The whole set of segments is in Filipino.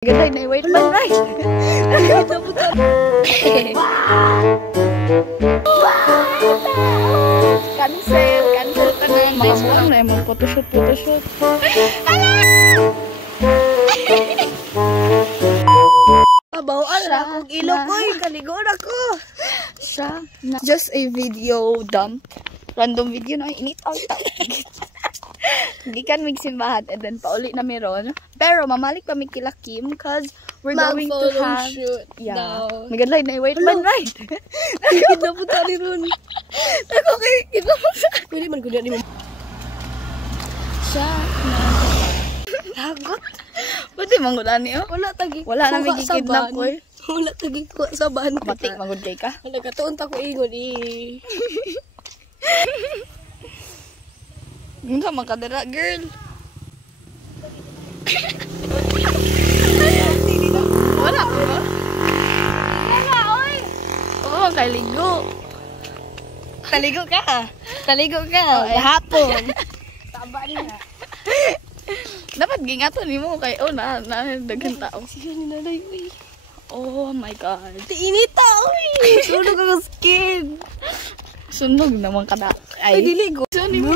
Ganda na wait man right. Cancel ka na. Mga na mo photoshoot. Bawaan na akong ilok ko, kaligon ako. Siya. Just a video dump. Random video na init out. Gikan mig simbahan and then pauli na meron. Pero mamalik pa mi kila Kim cause we're going to have shoot. yeah. Magadlay na wait man right. Kita po tali ron. Ako kay kita mo siya. Pwede man gud ni mo. Siya. Lagot. Pwede manggulan niyo. Wala tagi. Wala na may gikidnap ko. Wala tagi ko sa ban. Matik mangud kay ka. Nagatuon ta ko ingon eh. Unsa man kadira girl? Wala ko. Wala oy. Oh, kaligo. Kaligo ka. Hapon. Taba niya. Dapat gingato nimo kay na daghan tao. Siya ni nanay uy. Oh my god. Init ta uy. Sunog ang skin. Sunog naman kada. Ay diligo. Suni mo.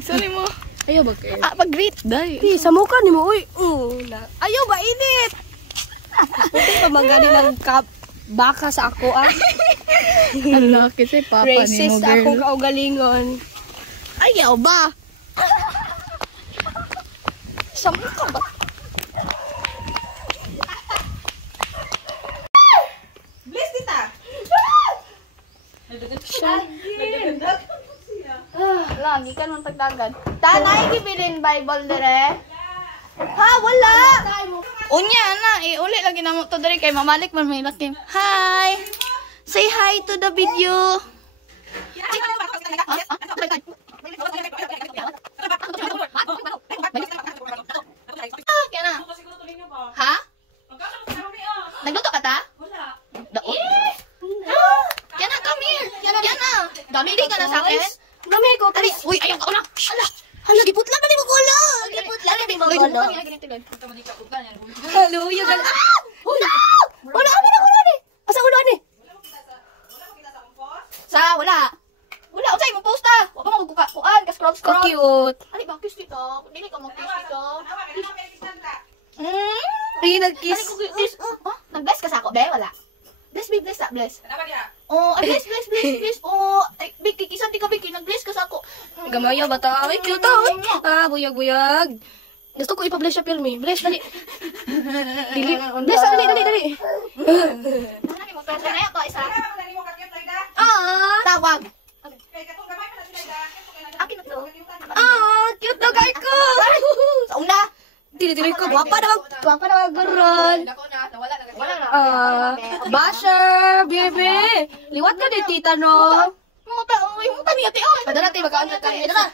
Suni mo. Ayaw ba kayo? Pag-greet dai. Di, sa mukha ni mo uy. Ayaw ba init? Puti pa magani ng baka sa ako ah. Ala kasi papa nimo Racist girl. akong kaugalingon. Ayaw ba? Sa mukha ba? Bless tita. Lagi ka nung tagdagan. Tanay, gibilin Bible dire. Ha, wala. Unya na, uli lagi na mo to dire kay mamalik man may lakim. Hi. Say hi to the video. Ha? Nagluto ka ta? Wala. Yana, come here. Yana. Damili ka na sa akin. Gamay ko. Tari, uy, ayaw ka na. Hala, giputla pa ni mo gulo. Giputla pa ni mo gulo. Halo, yung gala. Wala! Wala kami na ulo ni. Asa ulo ni? Wala. Wala, unsay mo post ta. Wa pa mo kuan, ka scroll. Cute. Ani ba kiss dito? Dili ka mo kiss dito. Ay, nag-kiss. Nag-bless ka sa ako, be? Wala. Bless. Oh, bless. Oh, ay, Biki, kisan di ka, Biki. Nag-bless ka sa ako. Gamay ba ta? Ay, cute ah. Buyag. Gusto ko ipa-bless siya film eh. Bless, dali. Bless, dali. Ano mo, pwede na ito, isa. Tawag. Akin na to. Cute na guy ko. Sa una. Dili ko. Wapa na garon. Wala na. Basher, baby. Liwat ka din, tita, no? Mga tani, ate, oh. Padala tayo, magkaunod kami. Dala.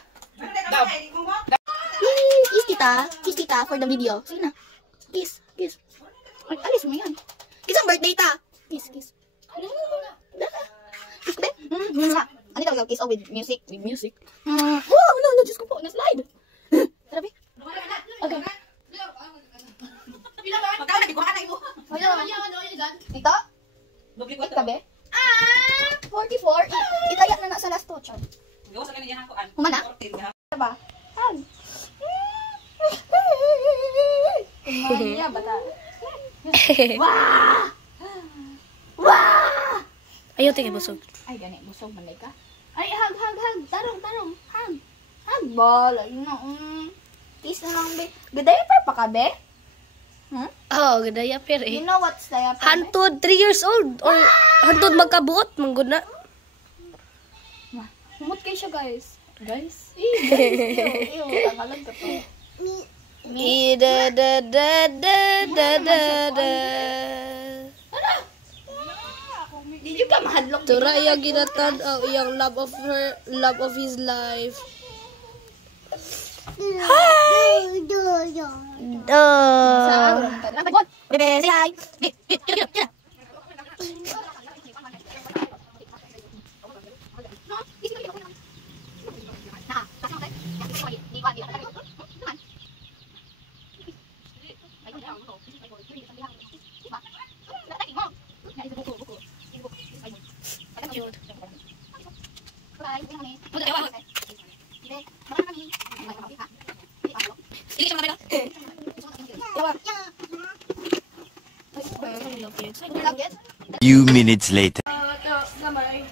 Kiss tita for the video. Sige na. Kiss. Ay, alis mo yan. Kiss ang birthday ta. Kiss. Kiss, be? Ano talaga kiss? Oh, with music. Wow, no, Diyos ko po. Na-slide. Tara, be. Okay. Tito? Tita, be? 44. Itaya na sa last touch. Humana? Diba? Hug. Kumaya, bata. Ayaw, tingin busog. Ay, gani. Busog man ka. Ay, hug. Tarong. Hug, ball. Ayun na. Kiss na lang, be. Gadiaper pa ka, be? Oh, gadaya per eh. You know what's diaper, be? Hantod 3 years old or hantod magkabuot manggod na. Humot kayo siya, guys. Ew, takalag ka to. Did you ka mahadlok? Tura iya ginatad iyang love of his life. Hi. Bebe, say hi. Few minutes later. Gamay.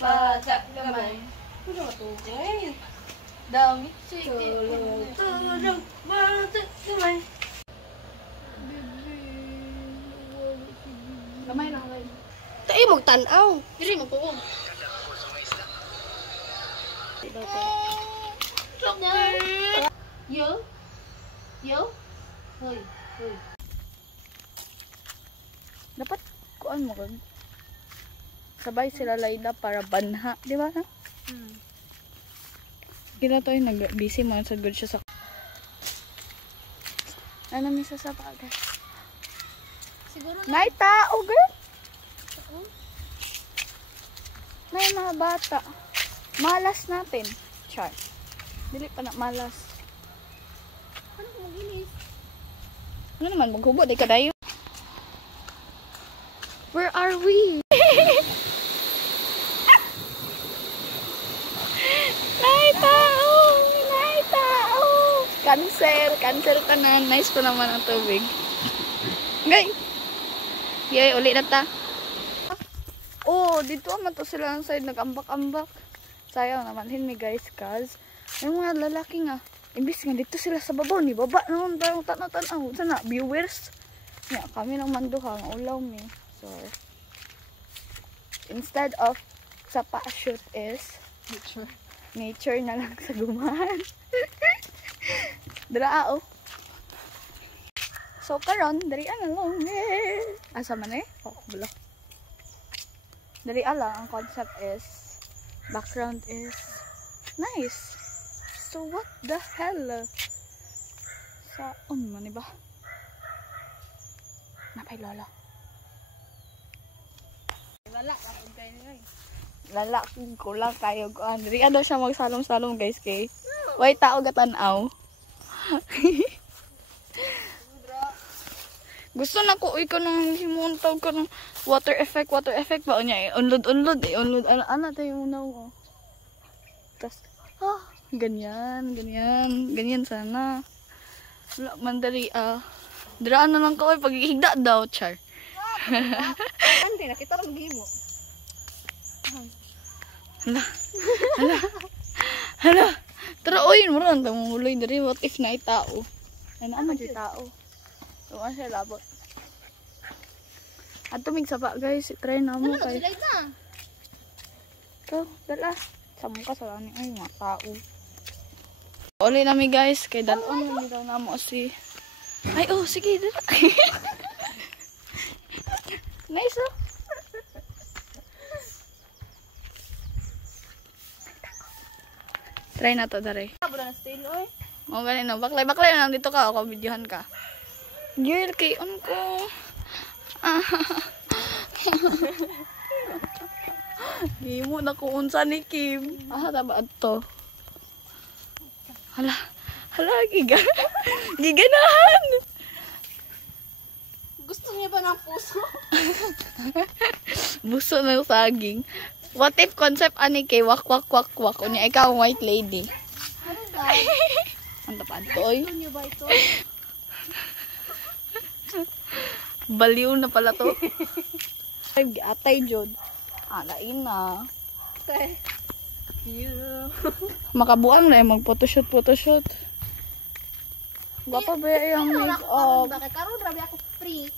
Bata gamay. Ano ba to? Dami. Tulog. Bata gamay. Gamay lang kayo. Tayo magtanaw. Diri magpuog. Yo. Yo. Hoy. Hoy. Dapat kuan mo kag sabay sila layda para banha, di ba? Kila to yung nag-busy mo sa good siya sa ano misa sa paga. Siguro May tao, girl. May mga bata. Malas natin. Char. Dili pa na malas. ano mo ginis? Ano naman, maghubo, di ka dayo. Where are we? May tao! May tao! Cancel ka na. Nice pa naman ang tubig. Gay! Yay, uli na ta. Oh, dito naman to sila ang side, nag-ambak-ambak. Sayang naman, hindi guys, cause may mga lalaki nga. Imbis nga dito sila sa babaw, ni baba naman parang tanaw-tanaw. Sana, viewers. Yeah, kami ng manduhang ulaw mi. So, instead of sa pa-shoot is nature na lang sa gumahan. Dara oh. So karon, dari ana lang. Asa man eh? Oh, bulo. Dari ala ang concept is background is nice. So what the hell? Saan man ba? Napay lolo. Lala ko lang kayo ko. Diri daw siya magsalom-salom guys kay. Way tao gatanaw. Gusto na ko ikaw nang himuntaw ko ng water effect ba niya eh. Unlod ana tayo unaw. Tas ganyan sana. Wala man dali Diraan na lang ko pag higda daw char. Ante nakita ra gimo. Hala. Tara oy, mo ran tamo muloy diri what if na tao. Ay na man tao. So siya labot. Ato mig sapa guys, try na mo kay. To, dala. Samo ka sa ani ay mga tao. Uli na mi guys, kay dalon mi daw na mo si. Ay oh, sige dala. Nice oh. Try na to dare. Abra na style oy. Mo gani no, baklay na nandito ka ako videohan ka. Girl kay on ko. Gimo na ko unsa ni Kim. Taba adto. Hala giganahan. Gusto niya ba ng puso? Buso ng saging. What if concept ani kay wak unya ikaw white lady. Ano ba? Ang tapad to oy. Gusto niyo ba ito? Baliw na pala to. Atay jod. Lain na. Okay. Makabuang na mag photoshoot. Gapa ba yung make-up? Bakit karon rabi ako free?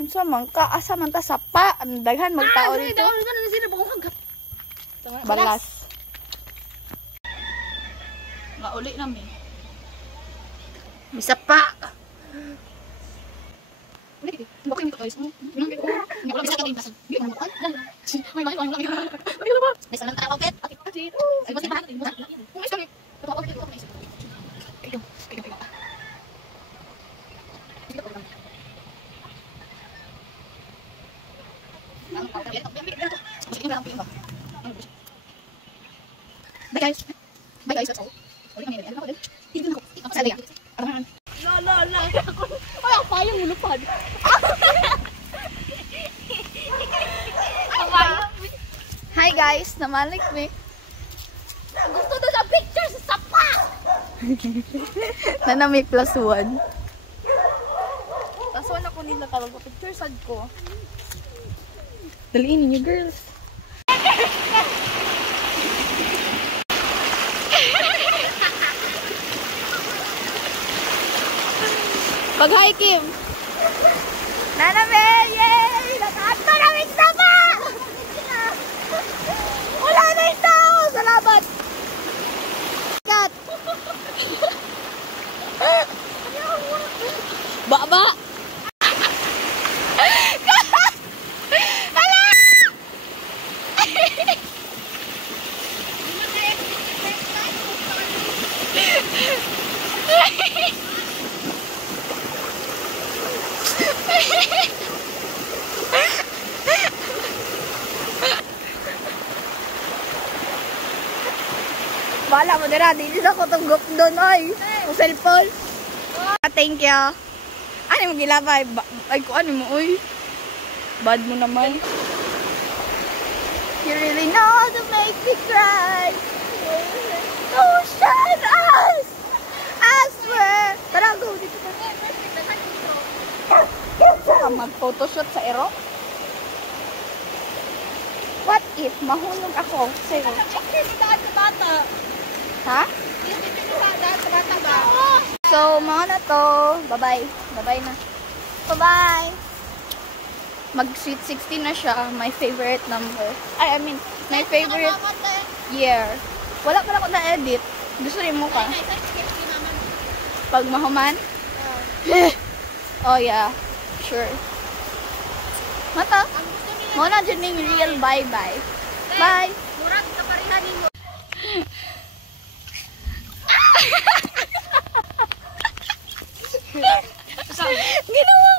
Unsa man ka asa man ta sapa, ang daghan magtao dito. Daon ka na sila bagong hanggat. Balas. Mauli na mi. Bisa pa. Bakit nito guys? Hindi ko lang sa kanin pasan. Hindi mo kan. May. May salang tao ket. Ay basta bakit mo. Kung isa ni. Totoo ko dito. Kayo. Bye guys, that's all. La. Ay, ang payang mo lupad. Hi guys, namalik me. Gusto daw sa picture sa sapa. Nanami +1. ko nila tawag ko. Picture sad ko. Daliin ninyo, girls. Pag-hi, Kim. Nanabel! Yay! Nakaanta namin sama! Wala na yung tao! Salamat! Kat! Baba! Hala! Wala mo dira, di na ko tunggok doon, oy. Ang cellphone. Thank you. Ano mo gilabay? Ay, ko ano mo, oy. Bad mo naman. You really know how to make me cry. Oh, shut us! I swear. Tara, go dito ka. Mag-photoshoot sa ero? What if mahulog ako sa'yo? Ha? So, mga na to. Bye-bye. Bye-bye na. Bye-bye. Mag-sweet 16 na siya. My favorite number. I mean, my favorite year. Wala pala ko na-edit. Gusto rin mo ka? Pag mahuman? Oh, yeah. Sure. Mata? Muna dyan yung real bye-bye. Bye! Murag sa parihanin mo. Ginawa